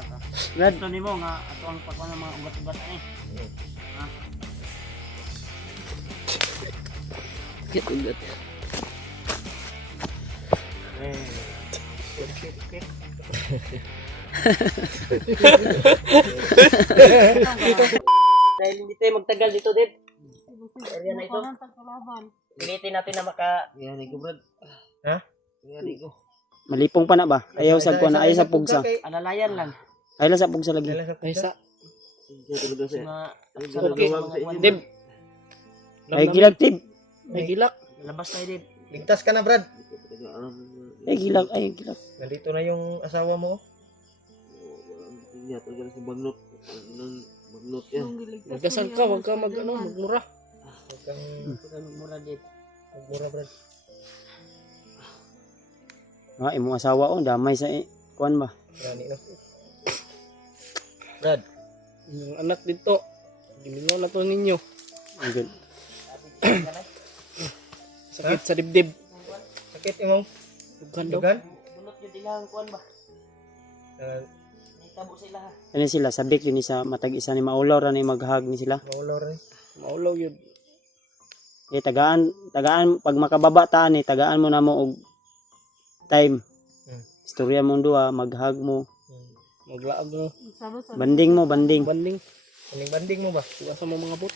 ka. Brad, Ito nimo nga ato ang pagkuha ng mga ugat-ugat ani. Ha? ugat. Kit. Dahil hindi tayo magtagal dito, Deb. Area na ito. Pilitin natin na yan ko, Brad. Ha? Yan ko. Malipong pa na ba? Ayaw sa kuan, ayaw sa pugsa. Alalayan lang. Ayaw sa pugsa lagi. Ay sa. Okay. Dib. Ay gilag tib. Ay gilak. Labas tayo, Deb. Ligtas ka na, Brad. Ay gilag, ay gilag. Nandito na yung asawa mo. Iya, talaga sa bagnot. Bagnot yan. Magdasal ka, wag ka magmura. Wag kang Mura, Deb. magmura, Brad. Imong asawa damay sa kuan ba? Gani na. Brad, yung anak dito. Gimingaw na to ninyo. Good. Sakit sa dibdib. Sakit imong Dugan daw. dugan. Bunot yun ilang kuan ba? May tabo sila ha. Ano sila sabik yun sa matag isa ni maulaw ra ni maghag ni sila. Maulaw rin. Maulaw yun. Tagaan pag makababa ta ni tagaan mo na mo og time. Istorya mo duha maghag mo. Maglaag mo. Banding mo, banding. Banding. Banding mo ba? Iwasa mo mga bot.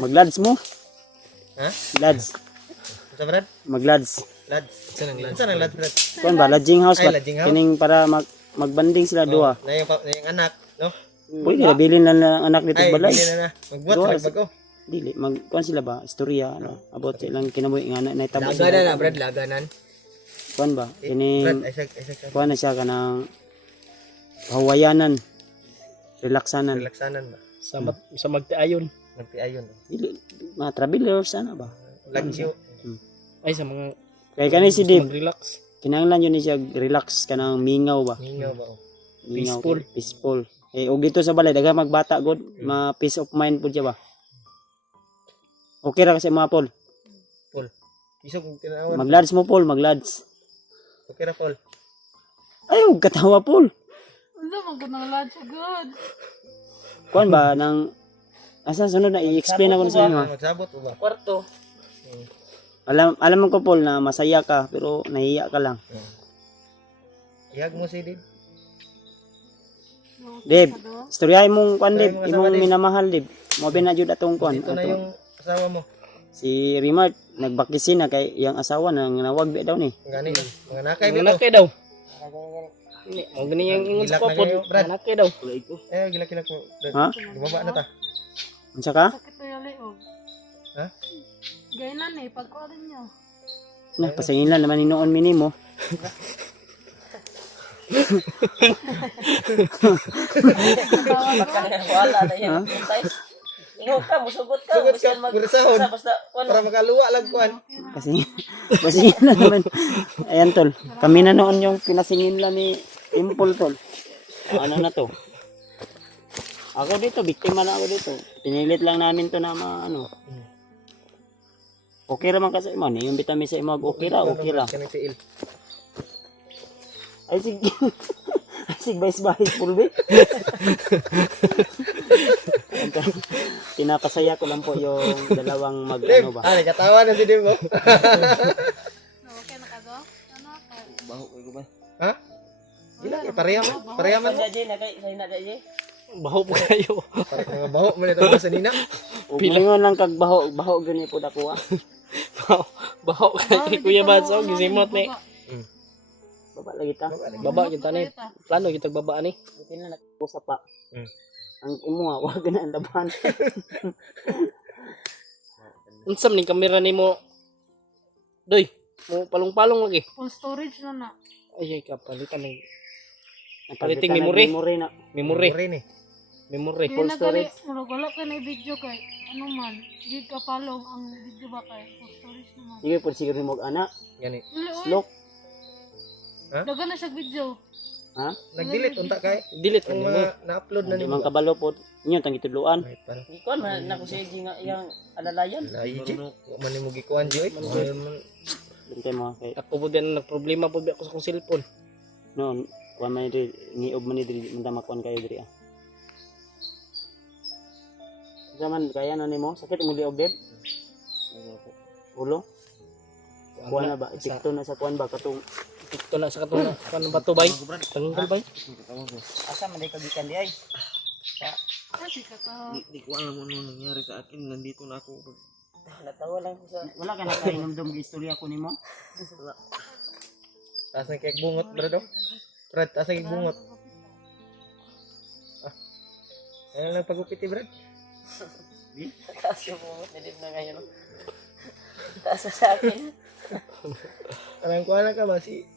Maglads mo. Ha? Lads. Sa Brad? Maglads. Lads. Saan ang lads, Brad? Kuan ba lodging house Ay, ba? lodging house? Kining para magbanding sila duha. Na yung anak, no? Pwede na bilin lang ng anak nito Ay, balay. bili na. Magbuhat Duha, sa bago. Dili mag kuan sila ba? Istorya ano about silang kinabuhi nga na itabo. Laganan na, Brad, laganan. Kuan ba? Brad, Kining ay kuan na siya kanang hawayanan. Relaksanan. relaksanan ba? Sa magtiayon. Magtiayon. Dili mga travelers sana ba? Lagsyo. Ay, sa mga Kay kani si Dave, mag-relax. kinahanglan yun ni siya relax kanang mingaw ba? Mingaw ba? Mingaw, Peaceful. peaceful. Og dito sa balay daga magbata god, ma peace of mind pud siya ba? Okay ra kasi mga Paul. Paul. Isog kung tinawan. Maglads mo Paul, maglads. Okay ra, Paul. Ay, huwag katawa Paul. Ano mo nang lads good? Kuan ba nang asa sunod na i-explain ako sa inyo. ha? Magsabot mo ba? Kwarto. Alam mo ko Paul na masaya ka pero nahiya ka lang. Ihag mo si Dave. Dave, istoryahin mong kuan Dave, Istoryahin mo imong asawa, Dave. minamahal Dave. Mo binajud atong kuan. Dito na yung asawa mo. Si Rimart nagbakisin na kay iyang asawa nang nawag daw ni. Gani. Mga nakay Mga mo to. nakay daw. Ang gani yung ingon sa Gilak na popod. kayo, Brad. Mga nakay daw. Eh, gilak-gilak mo. Brad. Ha? Gumaba na ta. Unsa ka? Sakit to yung liog. Ha? Gainan eh, pagkuha rin nyo. Na pasingilan naman ni noon minimo. Wala na yan. Ingon ka, musugot ka. Sugot ka, Basta burasahon. basta Para makaluwa lang kuan. Pasingilan naman. Ayan tol. Kami na noon yung pinasingilan ni Impol tol. Ano na to? Ako dito, biktima na ako dito. Pinilit lang namin to na ano. Okay ra man kasi mo ni yung vitamin sa imo okay ra, okay ra. Kanang tiil. Ay sige. Ay sige bahis pulbe. Pinapasaya ko lang po yung dalawang mag Dave, ano ba. nagkatawa na si Dave mo. Okay na ka go? Ano ka? Baho ko ba? Ha? Gila, parehaman mo. Sa na kay sa DJ. Baho po kayo. Mga baho mo na ito sa nina. Pilingon lang kag baho gani po dako ah. Baho kay Kuya Badsog. Gisimot ni. Baba lagi ta. Baba kita ni. Plano kita baba ni. Buti na nagpusa pa. Hmm. Ang imo wag na ang laban. Unsam ning kamera nimo? Doy, mo palong-palong lagi. Full storage na na. Ay kapalitan ng Paliting memory. memory na. memory. Rin eh. Memory. Hindi na gali, storage. wala ka na video kay ano man. Hindi ka palong ang video ba kay full storage naman. Sige po siguro mo ana. Gani. Look. Dagan na siya video. Ha? Nag-delete unta kay. Delete Ang mo. mga na-upload na Hindi nimo. man kabalo po. Inyo tang itudloan. Ay, pala. Ikaw man na ko siya nga yang alalayan. Lahi, G. Wa man nimo gikuan, G. Dito mo kay Ako po din nagproblema po ako sa kong cellphone. noon kuan man diri ngiob man diri man makuan kayo diri ah. Zaman kaya na nimo sakit mo liog dib? Ulo? Kuan na ba? Epekto na sa kuan ba katong Ito na sa katong kan bato bay. Tanggal bay. asa man day kagikan di ay? Kasi ka Di ko alam ano nangyari sa akin. Nandito na ako. Natawa lang ko sa... Wala ka na kainomdom og istorya ko nimo? Taas na kay bungot, brad. Brad, taas na kay bungot. Ayun lang pagupiti, brad. Taas yung bungot ni Dib na ngayon. Taas na sa akin. Parang kuha na ka ba si...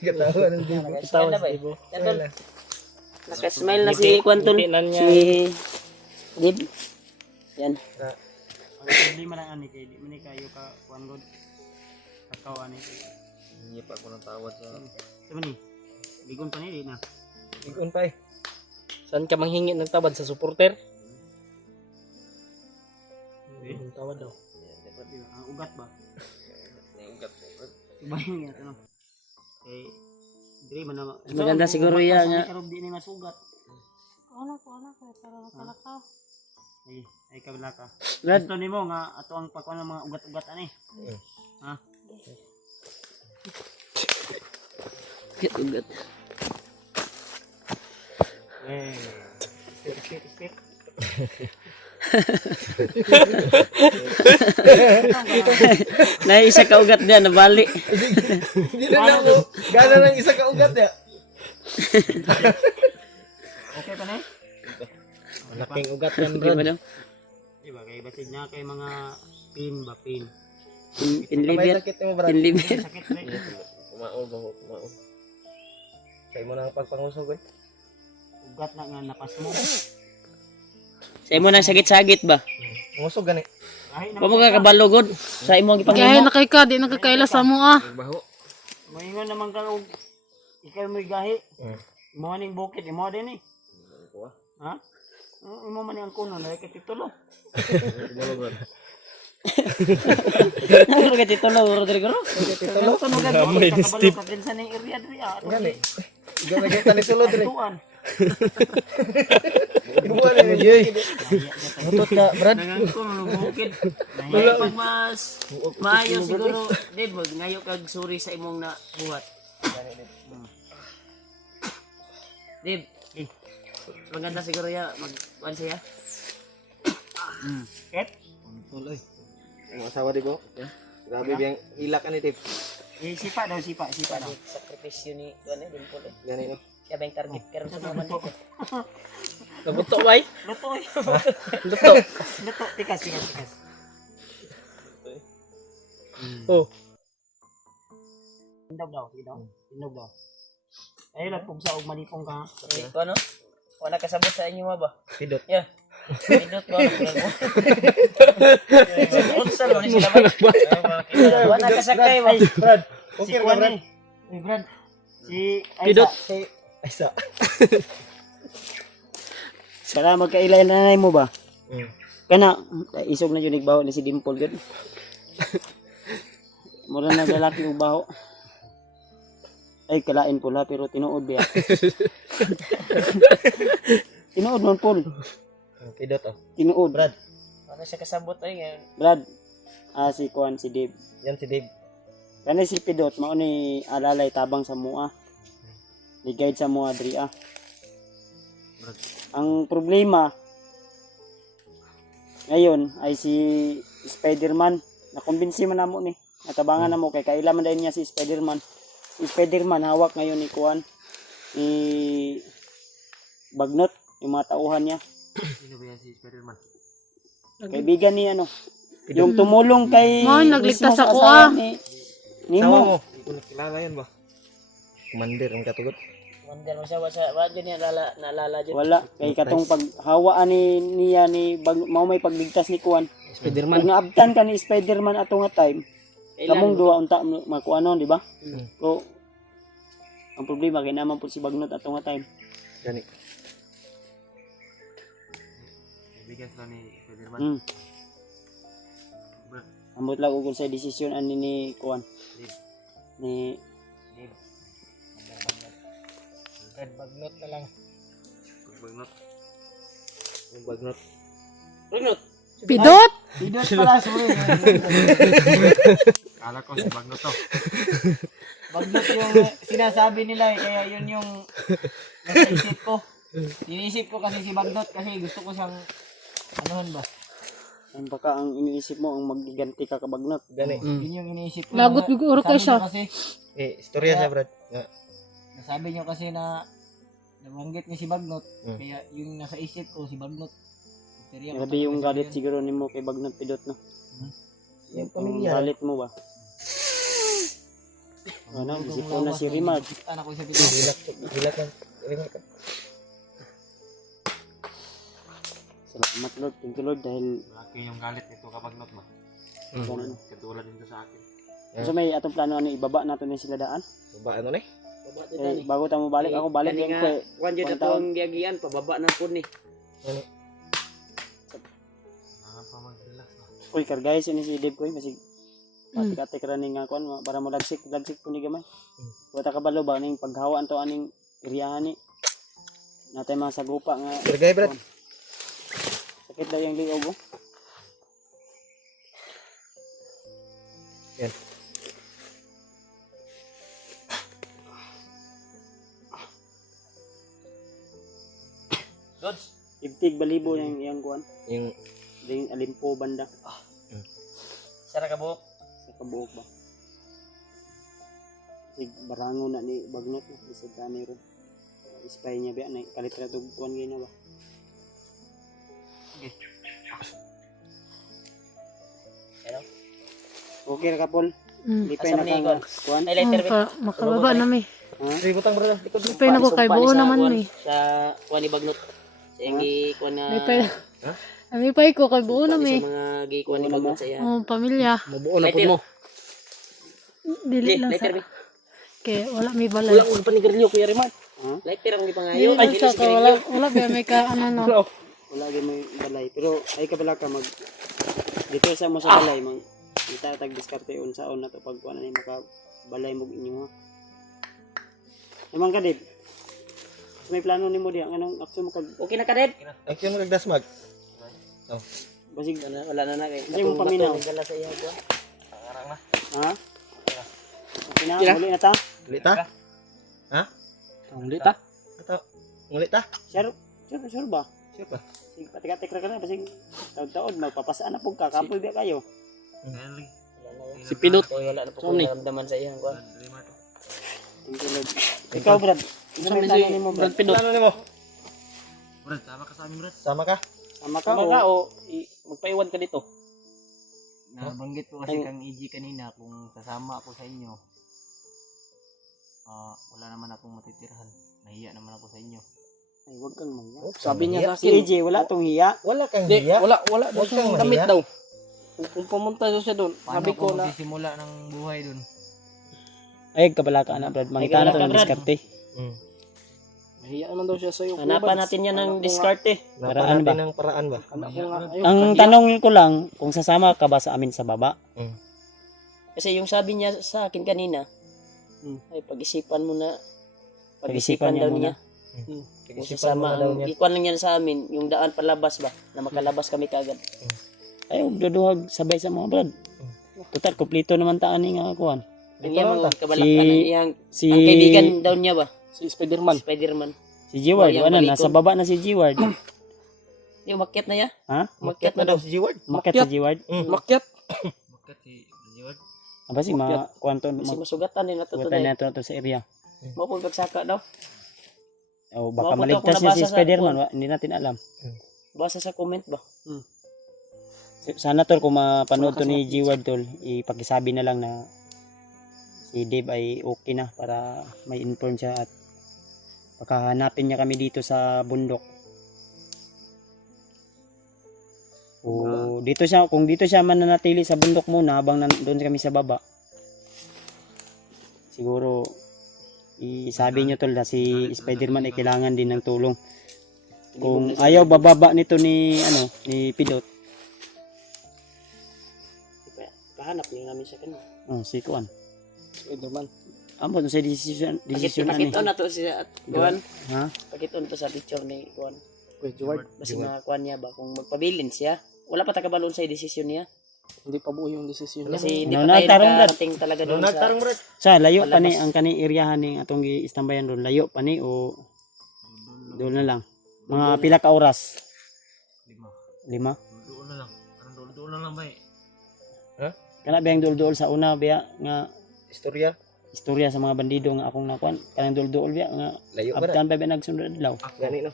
Katawa ng dibo. Nag-smile na ba eh? Yan, tol. Wala. Naka-smile na si Kwantol. Ngiti na niya. Si Dib. Yan. Ah. Ang problema lang ani kay di man kayo ka kuan god. Takaw ani. Hindi pa ako natawad sa... Sama ni. Bigon pa ni di na. Igon pa eh. Saan ka manghingi ng tawad sa supporter? Ang tawad daw. Ang ugat ba? Ugat po, brad. Ibahin nga ano. Eh diri man na. Maganda siguro yan nga. Karon di ni masugat. Ano kaya para makalakaw. Ay kabila ka. Brad, Gusto nimo nga ato ang pagkuan ng mga ugat-ugat ani. Ha? ugat. Eh. Spit. Naisa ka ugat diyan nabali. Hindi na lang ako. Gana lang isa ka ugat ya. Okay pa ni? Malaking ugat yan, Di ba brad. daw? Diba kay basid na kay mga pin ba pin. In May liver. sakit mo, brad. In liver. Sakit ba? Kumaon ba? Kumaon. Sa'yo mo na ang pagpangusog eh. Ugat na nga napas mo. Sa imo nang sagit-sagit ba? Ngusog gani. Kahit na Pamo ka kabalo god sa imo ang Kaya ipangimo. na kay ka, di nakakaila sa mo ah. Baho. moingon naman ka og ikaw mo'y gahi. Hmm. Imo ning bukid imo din eh. Ha? Imo man ang kuno na kay titulo. Ano ka titulo Rodrigo? Titulo ka no Gamay ni Steve. Ka din sa ning area diri ah. Gani. Ikaw na kita ni sulod rin. Tuan. Ibuan na ni. Mutot ka, brad. Nangang ko no bukid. Wala pag mas maayo siguro di ba ngayo kag suri sa imong na buhat. Dib, maganda siguro ya mag-kuan siya. Ket? Tuloy. Ang asawa di ko. Grabe biyang ilak ka ni Tip. Sipa daw. Sakripisyo ni Kuan eh, Dimple eh. Gani no. Siya ba yung target karon sa mga manok? Nabuto bay. Luto eh. Luto. Luto. Tikas. Oh. Tindog daw. Ay, nagpugsa og malipong ka. Eh, ano? Wala kasabot sa inyo ba? Pidot. Yeah. Pindot ba? Unsa mo ni sila ba? Wala kasakay ba? Brad. Si Okay Kuan ka, Brad. eh. Uy, Brad. Si Pidot. Aisa. Aysa. Sara magkailay na nanay mo ba? Mm. Kana isog na jud baho ni si Dimple gud. Mura na lalaki og baho. Ay kalain pula pero tinuod biya. Tinuod man pul. Pidot oh. Tinuod. Brad. Wala siya kasabot ay ngayon. Brad. Si Kuan si Dave. Yan si Dave. Kana si Pidot mao ni alalay tabang sa mua. Ni guide sa mua diri ah. Ang problema ngayon ay si Spider-Man. Nakumbinsi man namo ni. Natabangan namo kay kaila man dayon niya si Spider-Man. Si Spider-Man hawak ngayon ni Kuan ni Bagnot yung mga tauhan niya. Sino ba yan si Spider-Man? Kaibigan ni ano. Yung tumulong kay Mo, nagligtas mismo sa ako, asawa ah. Ni Tawa mo. mo. Hindi ko nakilala yan ba? Commander ang katugot. Wonder mo siya wa dyan niya naalala dyan. Wala kay katong paghawaan ni niya ni mao may pagligtas ni Kuan. Spider-Man. Pag naabtan ka ni Spider-Man ato nga time, kamong duwa unta makuano, di ba? So ang problema kay naman po si Bagnot ato nga time. Gani. Bigyan sila ni Spider-Man. Ambot lang ugol sa desisyon ani ni Kuan. Ni Red bagnot na lang. Bagnot. Yung bagnot. Runot. Pidot! Pidot pala, sorry. Kala ko si bagnot to. Bagnot yung sinasabi nila kaya yun yung nasa isip ko. Iniisip ko kasi si Bagnot kasi gusto ko siyang anuhan ba? Ang baka ang iniisip mo ang magiganti ka ka Bagnot. Gani. Yun yung iniisip ko. Lagot siguro kayo siya. Kasi, Istorya siya, Brad. nasabi niyo kasi na nabanggit niya si Bagnot. Mm. Kaya yung nasa isip ko si Bagnot. Grabe yung galit siguro ni mo kay Bagnot Pidot, no? Yung Yung pamilya. galit mo ba? Ano, isip ko na si Rimag. Anak ko sa Pidot. Hilak lang. Hilak ka. Salamat Lord, thank you Lord dahil Malaki yung galit nito kapag not mo. ganun. Katulad din sa akin. So may atong plano ano ibaba natin yung sila daan. Baba ano ni? Eh, bago tayo balik ako balik Kani yan nga, ko eh. kuwan dyan na Kuwan ang giagian, pababa ng pun ni. Pa mag-relax na. Uy, kargay ni si Dave ko masig patik-atik ra ning kuan para mo dagsik po ni gamay. Wata ka balo ba ning paghawaan to aning iriyahan ni. Natay mga sagupa nga Bergay, Brad. sakit daw yung liog oh. Yan. Gods. Ibtig balibo yung kuan. Yung Ding alimpo banda Sara ka buhok. sa kabuok ba. Sig barango na ni Bagnot na isig tani ron. Spy niya ba na kalitra tug kuan gina ba. Hello. Okay ra ka Paul. Mm. Di pa Asa man ni naka kuan. Ay, lighter ba? Makababa na may. Ha? Sige, butang, Brad. Likod mo. Lipay na ko kay buo naman may. Sa kuwan ni Bagnot. Sa yung kuwan na... Lipay na. Lipay ko kay buo na may. Sa mga gikuan ni Bagnot sa iya. Oh, pamilya. Mabuo na po Lighter. mo. Dili lang sa. Lighter ba? Kay wala may balay. Wala ko panigarilyo Kuya Rimar. Lighter ang Dili gipangayo. lang sa ka wala ba may ka ano no. Wala gyud may balay pero ay kabala ka mag dito sa mo sa balay mang itatag diskarte unsaon na to pag kuan ni maka balay mo inyo ha. Naman ka Dave. May plano nimo diha anong action mo kag Okay na ka, Deb? Action mo kagdasmag. basig Wala na kay. Hindi mo paminaw. Gala sa iya ko. ha? Okay na, uli na ta. Ulit ta? Ulit ta. Ato. Ulit ta? Sure ba? Sure pa. Sige, patik-atik ra ka na basig taod-taod magpapasaan na pug ka kapoy biya kayo. Si Pidot. Wala na po Saan ni? kung naramdaman sa iya ko. Thank you Lord. Ikaw Brad, ano may plano nimo Brad? Brad Pidot. Ano ni mo? Brad, sama ka sa amin, Brad. Sama ka? Sama ka Tama ka o o magpaiwan ka dito. Nabanggit ko kasi kang EG kanina kung sasama ako sa inyo. Wala naman akong matitirahan. Nahiya naman ako sa inyo. ay wag kang maya. Sabi niya sa Si akin. AJ wala tong hiya. Wala kang Di, hiya. wala daw Huwag siyang kang damit mahiya. daw. Kung pumunta siya doon, Paano sabi ko ko na magsisimula ng buhay dun? Ay kabala ka na Brad, mangita na to ng diskarte. nahiya naman daw siya sa'yo. Hanapan natin yan ng diskarte. Paraan ba? Ng paraan ba? Anak ko nga. Ayun, Ang kahiya. tanong ko lang, kung sasama ka ba sa amin sa baba? Kasi yung sabi niya sa akin kanina, ay pag-isipan mo na. Pag-isipan niya daw muna. niya. Kung sasama, ikuan lang niya sa amin, yung daan palabas ba, na makalabas kami kagad. Ay, duduhag sabay sa mga Brad. Total, kumpleto naman taan ni nga kuhan. Ang iyang mga Si- kabalaktan, ang iyang, Si, ang kaibigan daw niya ba, Si Spiderman. Spider-Man. si G-Ward, Yung ano, balikon. nasa baba na si G-Ward. Yung makyat na ya? Ha? Makyat na daw. si G-Ward. Makat Makyat. si G-Ward. Makyat. Bakit si G-Ward? Aba si mga kuhanto, Kasi masugatan din na to magkutan today. na to sa area. Mo pong pagsaka daw. O baka Mapunta maligtas ako niya si nabasa sa Spider-Man, hindi natin alam. Basa sa comment ba? Sana tol, kung mapanood to ni G-Ward tol, ipakisabi na lang na si Dave ay okay na para may inform siya at pakahanapin niya kami dito sa bundok. O dito siya, kung dito siya mananatili sa bundok muna habang doon kami sa baba. Siguro isabi niyo tol na si Spider-Man ay kailangan din ng tulong. Kung ayaw bababa nito ni ni Pidot. Kahanap niya namin siya kanina. Oh, si Kuan. Spiderman. Amo sa decision ani. Pakito na to siya at kuan. Ha? Pakito na to sa picture ni kuan. Kuya Jeward. Basta nga kuan niya ba kung magpabilin siya. Wala pa tagabalon sa desisyon niya. Hindi pa buo yung desisyon niya. Kasi hindi No, pa tayo nagtarong, Brad. nakarating talaga doon sa... Nagtarong Brad. Sa layo pa ni Palabas. ang kani area ni atong gi-istambayan doon. Layo pa ni o doon na lang. Mga pila ka oras? 5. Doon na lang. Anong doon na lang ba Kana biyang dul-dul sa una biya nga Istorya. istorya sa mga bandido nga akong nakuan. Kanang dul-dul biya nga Layo ba na? abtan pa biya nagsunod adlaw. Gani no.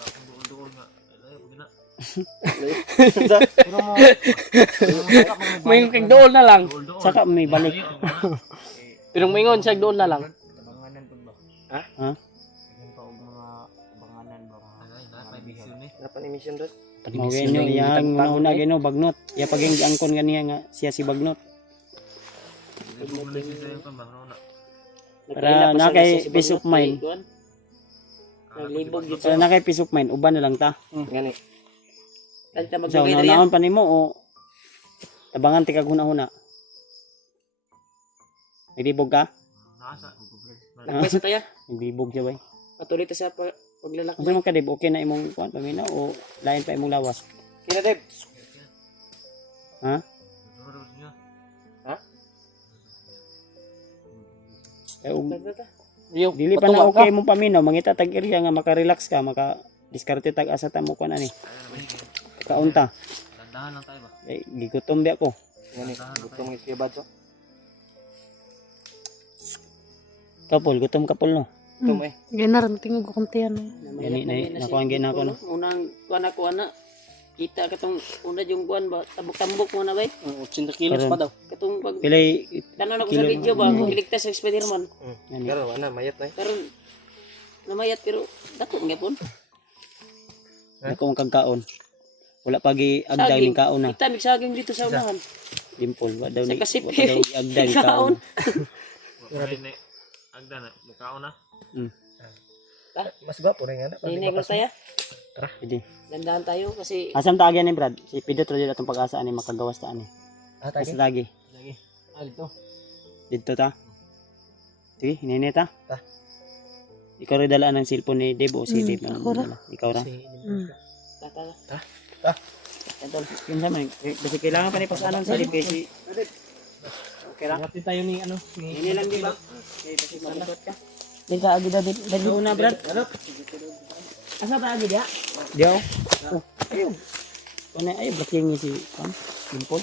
Akong doon nga. Ay, gina. May kag doon na lang. Saka may balik. Pero mingon siya doon na lang. Napan emission doon. Mao ganyo yang una gano bagnot. Ya paging angkon ganiya nga siya si bagnot. Para na kay peace of mind. Naglibog dito. Para na kay peace of mind uban na lang ta. Gani. Tanta So magbigay na yan. naon pa nimo o tabangan ti kag huna-huna. Naglibog ka? Nagpesa tayo. Naglibog siya bay. Patuloy ta sa paglalakbay. Unsa man ka dib okay na imong kuan paminaw o lain pa imong lawas? Kina Deb. Ha? Eh, Yung dili pa na okay mong paminaw, mangita tag area nga maka-relax ka, maka-diskarte tag asa ta mo kuan ani. Kaunta. Dandahan lang tayo ba? Eh, gigutom biya ko. Gani. Gutom ng Kuya Badso. Kapol, gutom kapol no. Gutom eh. Ganaran tingog ko kuntihan na. Gani na nakuha gina ko no. Unang kuan ako ana. Kita katong una yung kuan ba tambok-tambok mo na ba? 80 kilos pa daw. Katong pag Pilay tanan ako sa video ba, iligtas sa Spider-Man. Pero wala mayat na eh. Karon namayat pero dako nga pon. akong kagkaon. Wala pagi agdag ning kaon na. Kita migsaging dito sa unahan. Dimple wa daw Sa ni kasip. wa pa daw agdag ning kaon. Agda na. Mukhaon na. Mas gwapo rin nga. Ninegro tayo. Pwede. Dandahan tayo kasi Asam ta agyan ni Brad? Si Pido tra atong pag-asa ani makagawas ta ani. Ah, Basta tayo. lagi. Ah, dito. Dito ta. Sige, hinini ta. Ta. Ikaw rin dalaan ng cellphone ni Deb o si Deb. ako ra. Ikaw ra. tata. Idol, yun sa man. Kasi kailangan pa ni pasanon sa Deb kasi okay ra. Hati tayo ni ano. Ini lang di ba? Eh, kasi malikot ka. Di ka agi David. Dali una Brad. Asa ta agi dia? Diyaw. Oh, ayun. Ano ayo blocking ni si Dimple.